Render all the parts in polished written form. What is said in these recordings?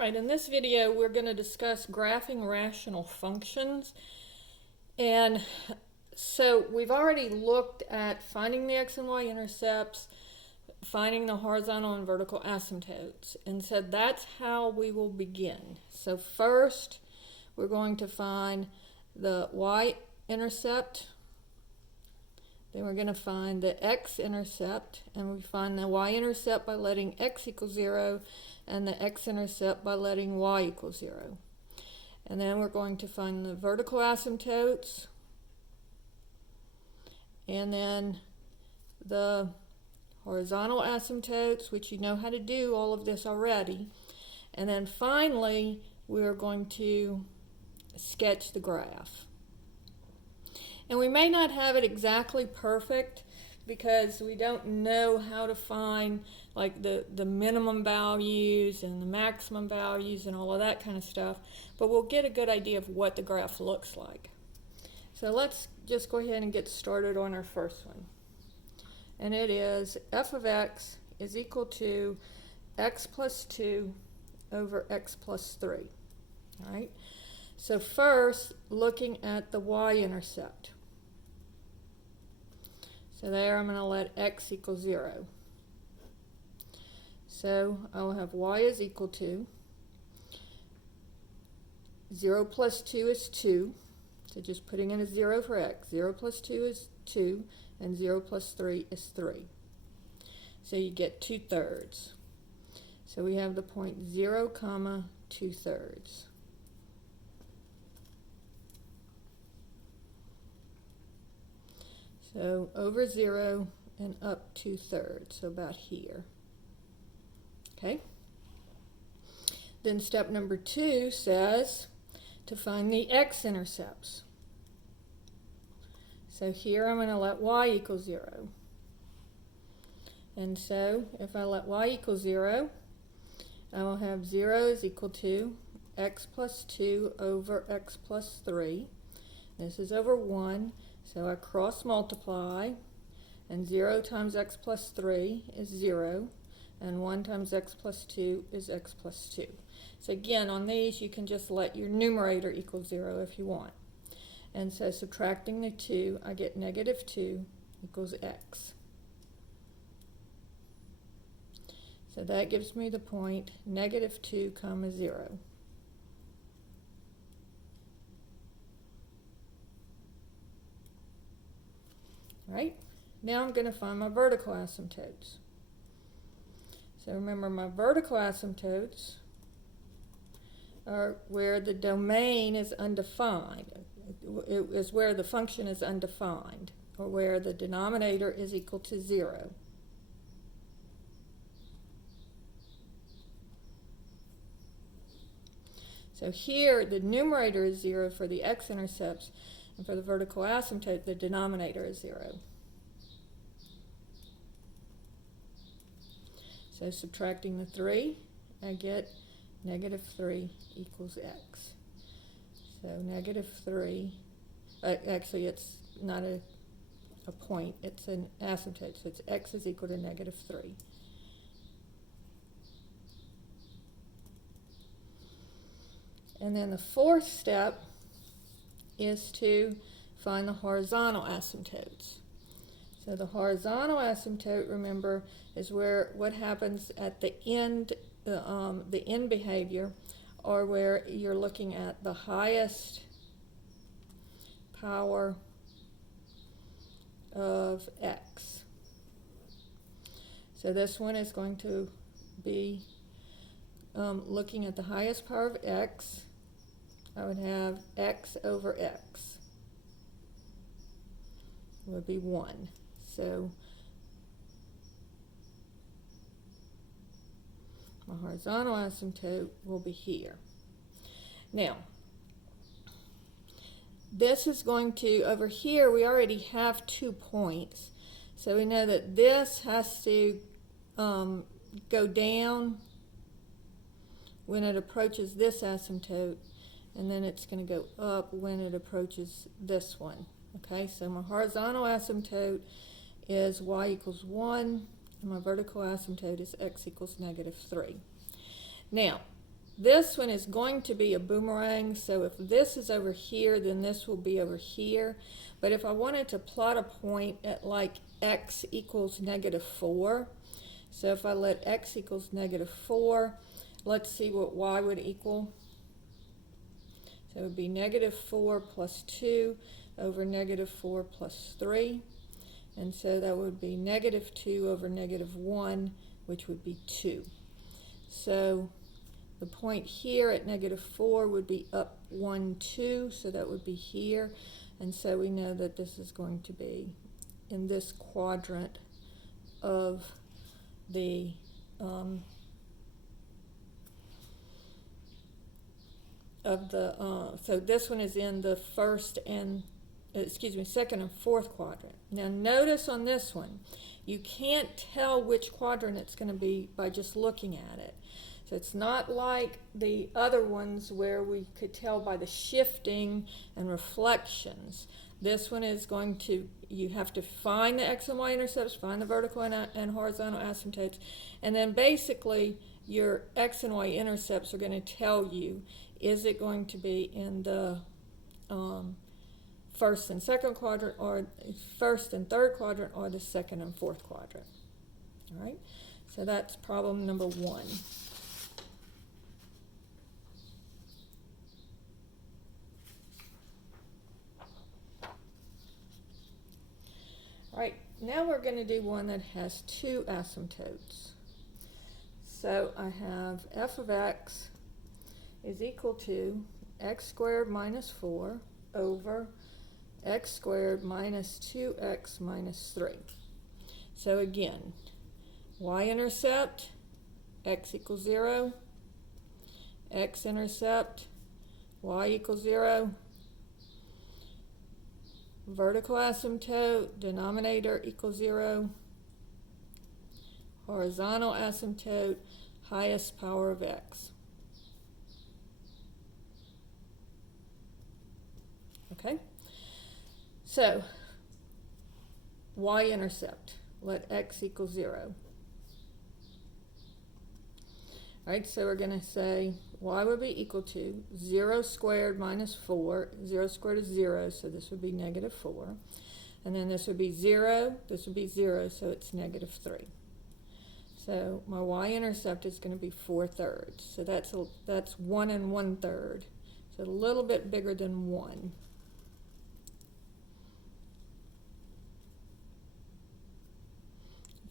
Alright, in this video we're going to discuss graphing rational functions. And so we've already looked at finding the x and y intercepts, finding the horizontal and vertical asymptotes, and said that's how we will begin. So first we're going to find the y-intercept, then we're going to find the x-intercept, and we find the y-intercept by letting x equal 0 and the x-intercept by letting y equal 0. And then we're going to find the vertical asymptotes, and then the horizontal asymptotes, which you know how to do all of this already. And then finally we're going to sketch the graph. And we may not have it exactly perfect because we don't know how to find like the minimum values and the maximum values and all of that kind of stuff, but we'll get a good idea of what the graph looks like. So let's just go ahead and get started on our first one. And it is f of x is equal to x plus 2 over x plus 3. All right. So first, looking at the y-intercept. So there I'm going to let x equal 0. So I will have y is equal to 0 plus 2 is 2. So just putting in a 0 for x. 0 plus 2 is 2, and 0 plus 3 is 3. So you get 2/3. So we have the point 0, 2/3. So over 0 and up 2/3, so about here. Okay. Then step number 2 says to find the x-intercepts. So here I'm going to let y equal 0. And so if I let y equal 0, I will have 0 is equal to x plus 2 over x plus 3. This is over 1. So I cross multiply, and 0 times x plus 3 is 0, and 1 times x plus 2 is x plus 2. So again, on these you can just let your numerator equal 0 if you want. And so subtracting the 2, I get negative 2 equals x. So that gives me the point negative 2, 0. Right? Now I'm going to find my vertical asymptotes. So remember, my vertical asymptotes are where the domain is undefined. It is where the function is undefined, or where the denominator is equal to 0. So here the numerator is 0 for the x-intercepts, and for the vertical asymptote the denominator is 0. So subtracting the 3, I get negative 3 equals x. So negative 3, actually it's not a point, it's an asymptote, so it's x is equal to negative 3. And then the fourth step is to find the horizontal asymptotes. So the horizontal asymptote, remember, is where what happens at the end behavior, or where you're looking at the highest power of x. So this one is going to be looking at the highest power of x. I would have x over x would be 1. So my horizontal asymptote will be here. Now, this is going to, over here we already have 2 points. So we know that this has to go down when it approaches this asymptote, and then it's going to go up when it approaches this one. Okay, so my horizontal asymptote is y equals 1, and my vertical asymptote is x equals negative 3. Now, This one is going to be a boomerang, so if this is over here, then this will be over here. But if I wanted to plot a point at like x equals -4, so if I let x equals -4, let's see what y would equal. So it would be -4 plus 2 over -4 plus 3. And so that would be -2 over -1, which would be 2. So the point here at -4 would be up 1, 2, so that would be here. And so we know that this is going to be in this quadrant of the so this one is in the second and fourth quadrant. Now notice on this one, you can't tell which quadrant it's going to be by just looking at it. So it's not like the other ones where we could tell by the shifting and reflections. This one is going to, you have to find the x and y intercepts, find the vertical and horizontal asymptotes, and then basically your x and y intercepts are going to tell you, is it going to be in the first and second quadrant, or first and third quadrant, or the second and fourth quadrant. All right, so that's problem number 1. All right, now we're going to do one that has 2 asymptotes. So I have f of x is equal to x squared minus 4 over x squared minus 2x minus 3. So again, y-intercept, x equals 0, x-intercept, y equals 0, vertical asymptote, denominator equals 0, horizontal asymptote, highest power of x. Okay, so y-intercept, let x equal 0. All right, so we're going to say y would be equal to 0 squared minus 4. 0 squared is 0, so this would be -4. And then this would be 0, this would be 0, so it's -3. So my y-intercept is going to be 4/3. So that's 1 1/3. So a little bit bigger than 1.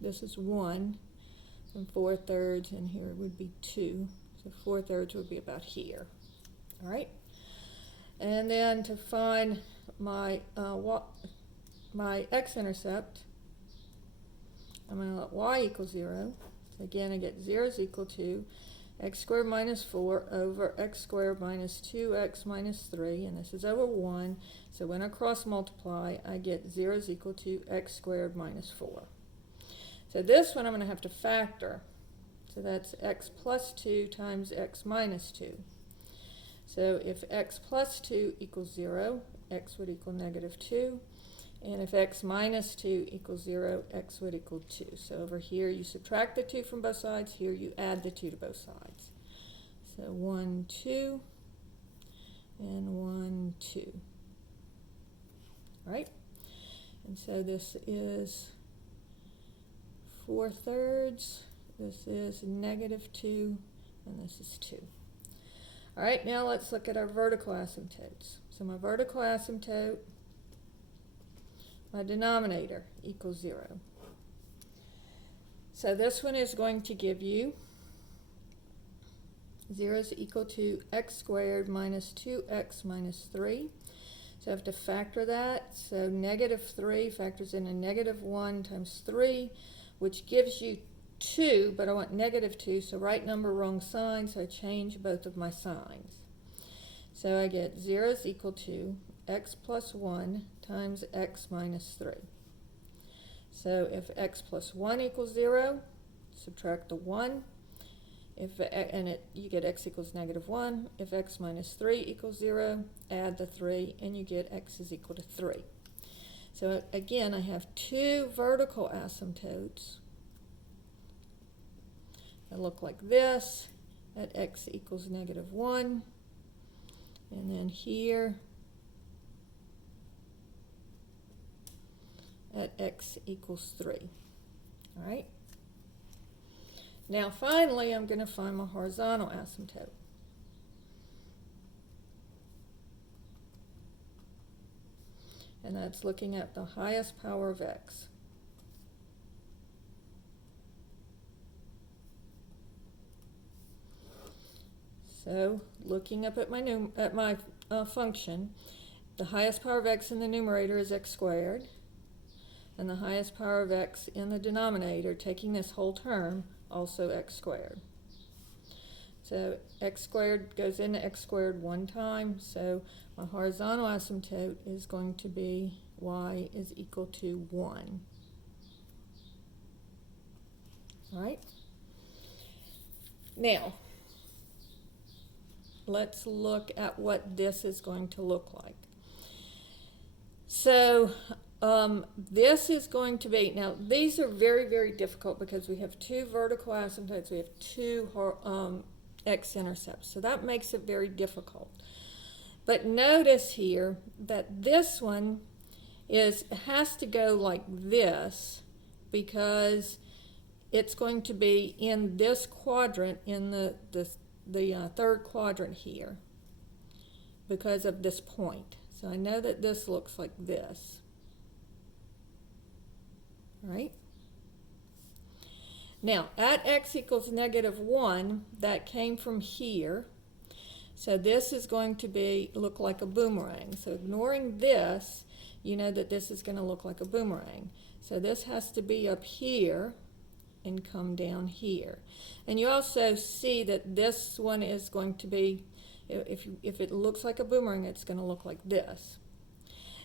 This is 1 and 4/3, and here would be 2. So 4/3 would be about here. All right. And then to find my x-intercept, I'm going to let y equal 0. So again, I get 0 is equal to x squared minus 4 over x squared minus 2x minus 3, and this is over 1. So when I cross multiply, I get 0 is equal to x squared minus 4. So this one I'm going to have to factor. So that's x plus 2 times x minus 2. So if x plus 2 equals 0, x would equal -2. And if x minus 2 equals 0, x would equal 2. So over here you subtract the 2 from both sides. Here you add the 2 to both sides. So 1, 2, and 1, 2. All right? And so this is 4/3, this is -2, and this is 2. All right, now let's look at our vertical asymptotes. So my vertical asymptote, my denominator equals 0. So this one is going to give you 0 is equal to x squared minus 2x minus 3. So I have to factor that. So -3 factors in a -1 times 3, which gives you 2, but I want -2, so right number, wrong sign, so I change both of my signs. So I get 0 is equal to x plus 1 times x minus 3. So if x plus 1 equals 0, subtract the 1. You get x equals -1. If x minus 3 equals 0, add the 3, and you get x is equal to 3. So again, I have 2 vertical asymptotes that look like this, at x equals -1, and then here at x equals 3. All right. Now finally, I'm going to find my horizontal asymptote. And that's looking at the highest power of x. So looking up at my function, the highest power of x in the numerator is x squared, and the highest power of x in the denominator, taking this whole term, also x squared. So x squared goes into x squared one time, so my horizontal asymptote is going to be y is equal to 1. All right? Now, let's look at what this is going to look like. So this is going to be, now these are very, very difficult because we have two vertical asymptotes, we have two x-intercepts, so that makes it very difficult. But notice here that this one has to go like this because it's going to be in this quadrant, in the third quadrant here, because of this point. So I know that this looks like this. Right? Now, at x equals -1, that came from here. So this is going to look like a boomerang. So ignoring this, you know that this is going to look like a boomerang. So this has to be up here and come down here. And you also see that this one is going to be, if it looks like a boomerang, it's going to look like this.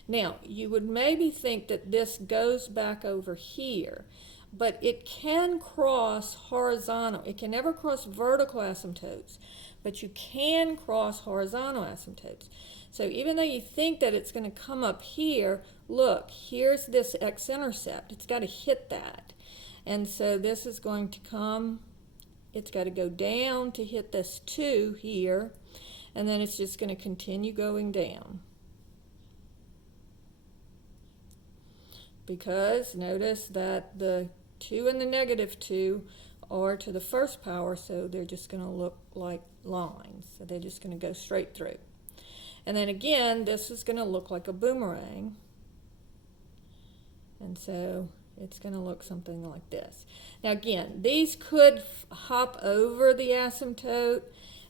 Now, you would maybe think that this goes back over here, but it can cross horizontal. It can never cross vertical asymptotes, but you can cross horizontal asymptotes. So even though you think that it's going to come up here, look, here's this x-intercept. It's got to hit that. And so this is going to come, it's got to go down to hit this 2 here, and then it's just going to continue going down. Because notice that the 2 and the -2 are to the first power, so they're just going to look like lines. So they're just going to go straight through. And then again, this is going to look like a boomerang. And so it's going to look something like this. Now again, these could hop over the asymptote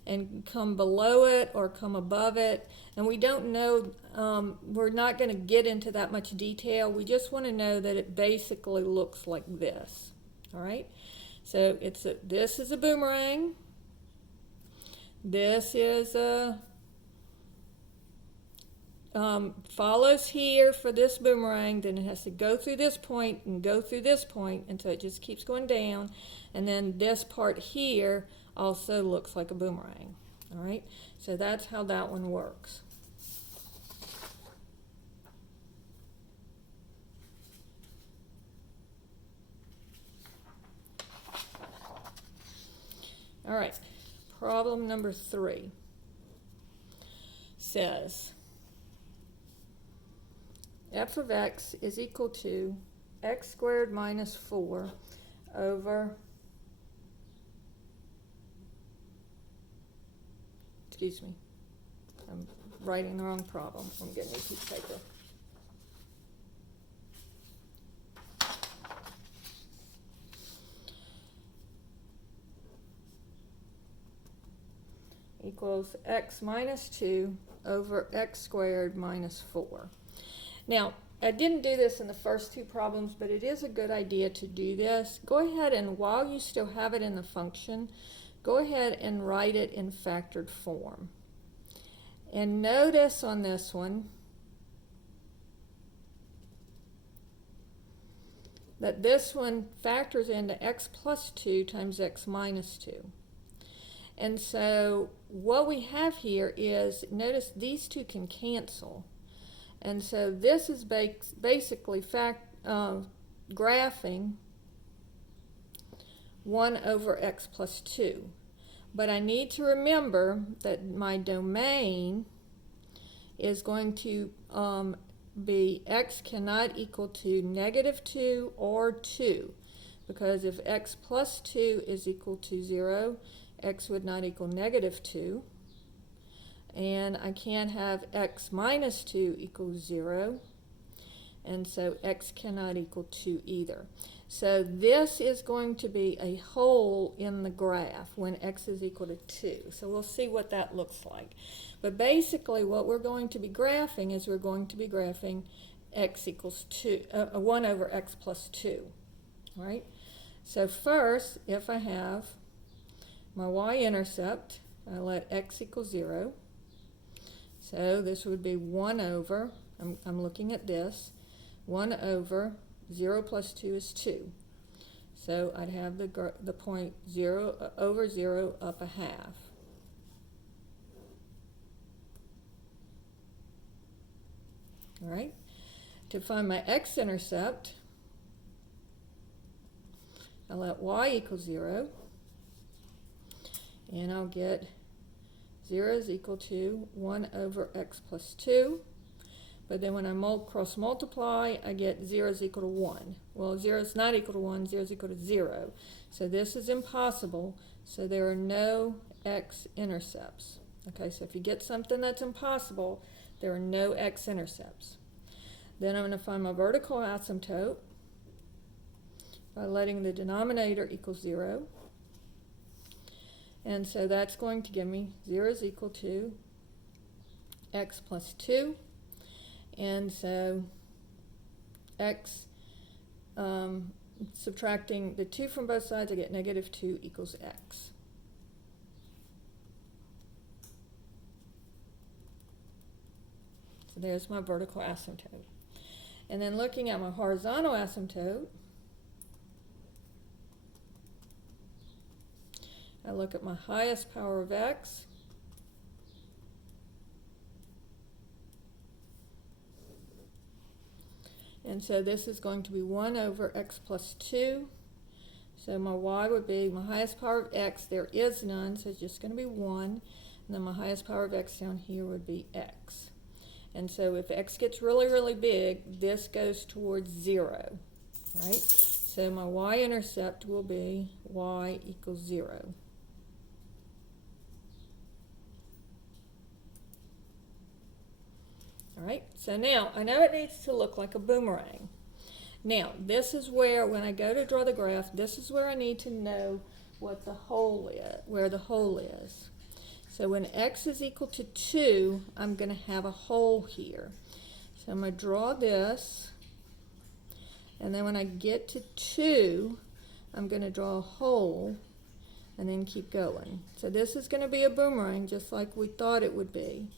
and come below it or come above it. And we don't know, we're not going to get into that much detail. We just want to know that it basically looks like this. All right? So this is a boomerang. This is a, follows here for this boomerang, then it has to go through this point and go through this point, and so it just keeps going down. And then this part here also looks like a boomerang. All right? So that's how that one works. All right, problem number 3 says f of x is equal to x squared minus 4 over, excuse me, I'm writing the wrong problem. I'm getting a piece of paper. Equals x minus 2 over x squared minus 4. Now, I didn't do this in the first 2 problems, but it is a good idea to do this. Go ahead and, while you still have it in the function, go ahead and write it in factored form. And notice on this one that this one factors into x plus 2 times x minus 2. And so what we have here is, notice these two can cancel. And so this is basically graphing 1 over x plus 2. But I need to remember that my domain is going to be x cannot equal to -2 or 2, because if x plus 2 is equal to 0, x would not equal -2, and I can't have x minus 2 equals 0, and so x cannot equal 2 either. So this is going to be a hole in the graph when x is equal to 2. So we'll see what that looks like. But basically what we're going to be graphing is we're going to be graphing x equals 1 over x plus 2. Right? So first, if I have my y-intercept, I let x equal 0. So this would be 1 over, I'm looking at this, 1 over 0 plus 2 is 2. So I'd have the point 0 over 0 up a half. All right. To find my x-intercept, I'll let y equal 0, and I'll get 0 is equal to 1 over x plus 2. But then when I cross multiply, I get 0 is equal to 1. Well, 0 is not equal to 1, 0 is equal to 0. So this is impossible, so there are no x-intercepts. Okay, so if you get something that's impossible, there are no x-intercepts. Then I'm going to find my vertical asymptote by letting the denominator equal 0. And so that's going to give me 0 is equal to x plus 2. And so x, subtracting the 2 from both sides, I get -2 equals x. So there's my vertical asymptote. And then looking at my horizontal asymptote, I look at my highest power of x, and so this is going to be 1 over x plus 2. So my y would be my highest power of x, there is none, so it's just going to be 1. And then my highest power of x down here would be x. And so if x gets really, really big, this goes towards 0. Right? So my y-intercept will be y equals 0. Alright, so now I know it needs to look like a boomerang. Now, this is where, when I go to draw the graph, this is where I need to know what the hole is, where the hole is. So when x is equal to 2, I'm going to have a hole here. So I'm going to draw this, and then when I get to 2, I'm going to draw a hole, and then keep going. So this is going to be a boomerang, just like we thought it would be.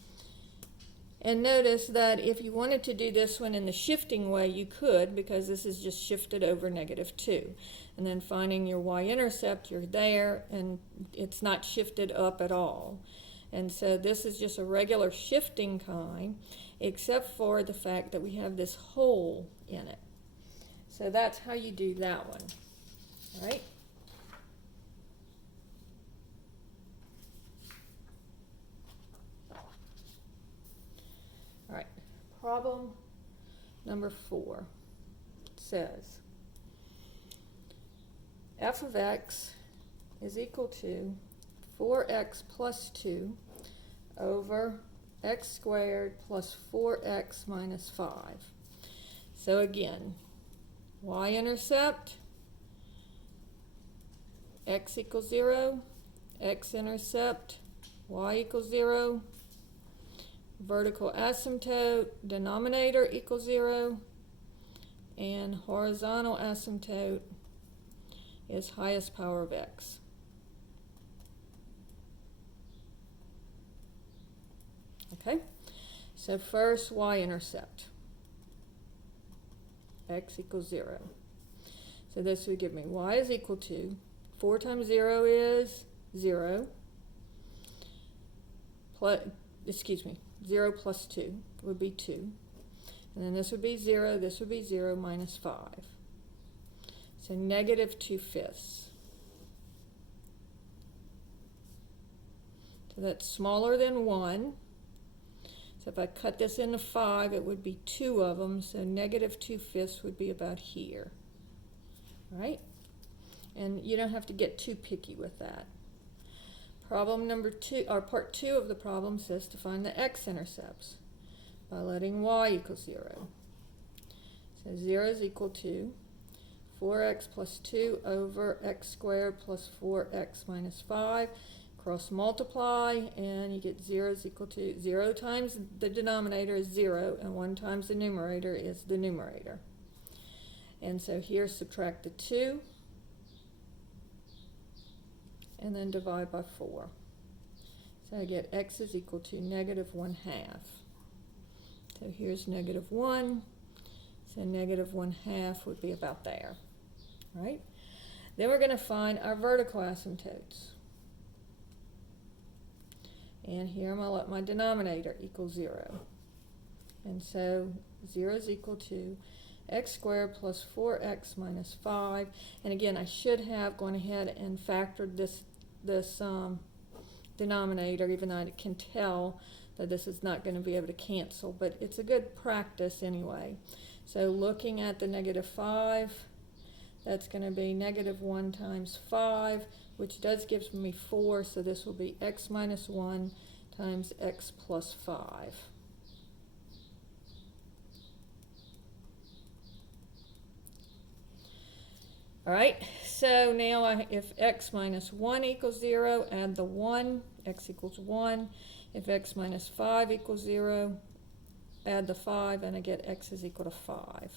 And notice that if you wanted to do this one in the shifting way, you could, because this is just shifted over -2. And then finding your y-intercept, you're there, and it's not shifted up at all. And so this is just a regular shifting kind, except for the fact that we have this hole in it. So that's how you do that one. All right? All right, problem number 4 says f of x is equal to 4x plus 2 over x squared plus 4x minus 5. So again, y-intercept, x equals 0, x-intercept, y equals 0, vertical asymptote, denominator equals 0, and horizontal asymptote is highest power of x. Okay, so first y-intercept, x equals 0. So this would give me y is equal to 4 times 0 is 0, plus, 0 plus 2 would be 2. And then this would be 0, this would be 0 minus 5. So -2/5. So that's smaller than 1. So if I cut this into 5, it would be 2 of them, so negative 2/5 would be about here. All right? And you don't have to get too picky with that. Problem number 2, or part 2 of the problem says to find the x-intercepts by letting y equal 0. So 0 is equal to 4x plus 2 over x squared plus 4x minus 5. Cross multiply, and you get 0 is equal to 0 times the denominator is 0, and 1 times the numerator is the numerator. And so here subtract the 2, and then divide by 4. So I get x is equal to negative 1/2. So here's negative 1, so negative 1/2 would be about there. All right? Then we're going to find our vertical asymptotes. And here I'm going to let my denominator equal 0. And so 0 is equal to x squared plus 4x minus 5. And again, I should have gone ahead and factored this denominator, even though I can tell that this is not going to be able to cancel. But it's a good practice anyway. So looking at the negative 5, that's going to be negative 1 times 5, which does give me 4, so this will be x minus 1 times x plus 5. All right, so now if x minus 1 equals 0, add the 1, x equals 1. If x minus 5 equals 0, add the 5, and I get x is equal to 5.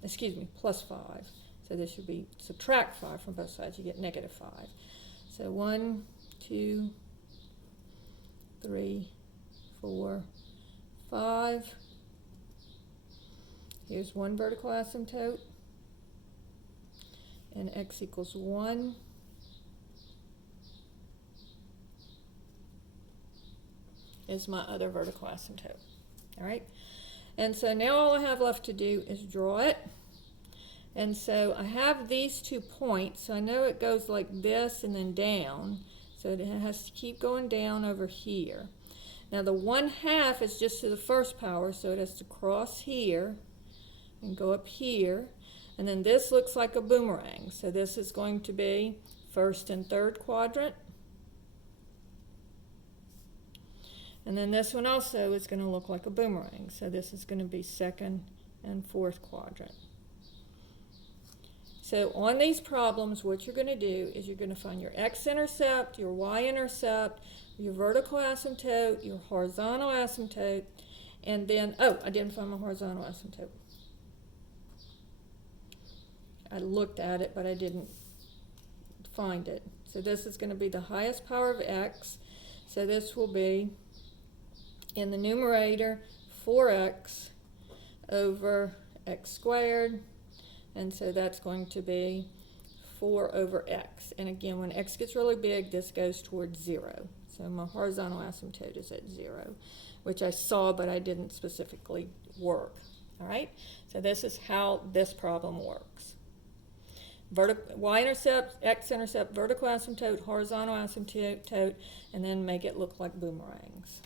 Excuse me, plus 5. So this should be subtract 5 from both sides, you get negative 5. So 1, 2, 3, 4, 5. Here's one vertical asymptote, and x equals 1. Is my other vertical asymptote. All right, and so now all I have left to do is draw it. And so I have these 2 points, so I know it goes like this and then down, so it has to keep going down over here. Now the 1/2 is just to the first power, so it has to cross here and go up here, and then this looks like a boomerang, so this is going to be first and third quadrant. And then this one also is going to look like a boomerang, so this is going to be second and fourth quadrant. So on these problems, what you're going to do is you're going to find your x-intercept, your y-intercept, your vertical asymptote, your horizontal asymptote, and then, oh, I didn't find my horizontal asymptote. I looked at it, but I didn't find it. So this is going to be the highest power of x, so this will be in the numerator 4x over x squared, and so that's going to be 4 over x. And again, when x gets really big, this goes towards 0. So my horizontal asymptote is at 0, which I saw, but I didn't specifically work. All right, so this is how this problem works. Y-intercept, x-intercept, vertical asymptote, horizontal asymptote, and then make it look like boomerangs.